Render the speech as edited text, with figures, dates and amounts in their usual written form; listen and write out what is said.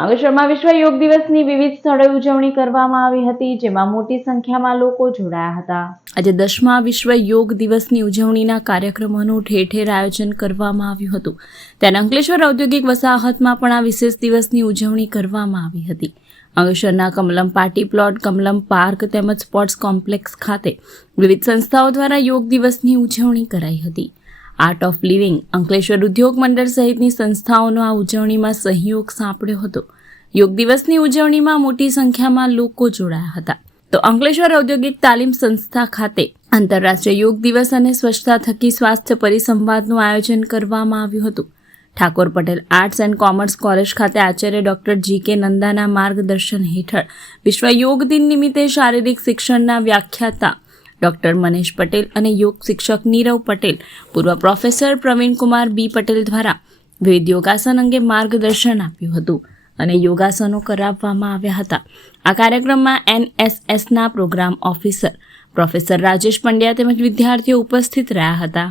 અંકલેશ્વરમાં વિશ્વ યોગ દિવસની વિવિધ સ્થળે ઉજવણી કરવામાં આવી હતી, જેમાં મોટી સંખ્યામાં લોકો જોડાયા હતા. આજે 10મા વિશ્વ યોગ દિવસની ઉજવણીના કાર્યક્રમોનું ઠેર ઠેર આયોજન કરવામાં આવ્યું હતું. ત્યારે અંકલેશ્વર ઔદ્યોગિક વસાહતમાં પણ આ વિશેષ દિવસની ઉજવણી કરવામાં આવી હતી. અંકલેશ્વરના Kamalam party plot, Kamalam park તેમજ સ્પોર્ટ્સ કોમ્પ્લેક્સ ખાતે વિવિધ સંસ્થાઓ દ્વારા યોગ દિવસની ઉજવણી કરાઈ હતી. આર્ટ ઓફ લિવિંગ, અંકલેશ્વર ઉદ્યોગ મંડળ સહિતની સંસ્થાઓનો આ ઉજવણીમાં સહયોગ સાંપડ્યો હતો. યોગ દિવસની ઉજવણીમાં મોટી સંખ્યામાં લોકો જોડાયા હતા. તો અંકલેશ્વર ઔદ્યોગિક તાલીમ સંસ્થા ખાતે આંતરરાષ્ટ્રીય યોગ દિવસ અને સ્વચ્છતા થકી સ્વાસ્થ્ય પરિસંવાદનું આયોજન કરવામાં આવ્યું હતું. Thakor Patel arts and commerce college ખાતે આચાર્ય ડોક્ટર G.K. નંદાના માર્ગદર્શન હેઠળ વિશ્વ યોગ દિન નિમિત્તે શારીરિક શિક્ષણના વ્યાખ્યાતા ડોક્ટર મનેશ પટેલ અને યોગ શિક્ષક નીરવ પટેલ, પૂર્વ પ્રોફેસર પ્રવીણકુમાર B. પટેલ દ્વારા વિવિધ યોગાસન અંગે માર્ગદર્શન આપ્યું હતું અને યોગાસનો કરાવવામાં આવ્યા હતા. આ કાર્યક્રમમાં NSSના program officer professor Rajesh Pandya તેમજ વિદ્યાર્થીઓ ઉપસ્થિત રહ્યા હતા.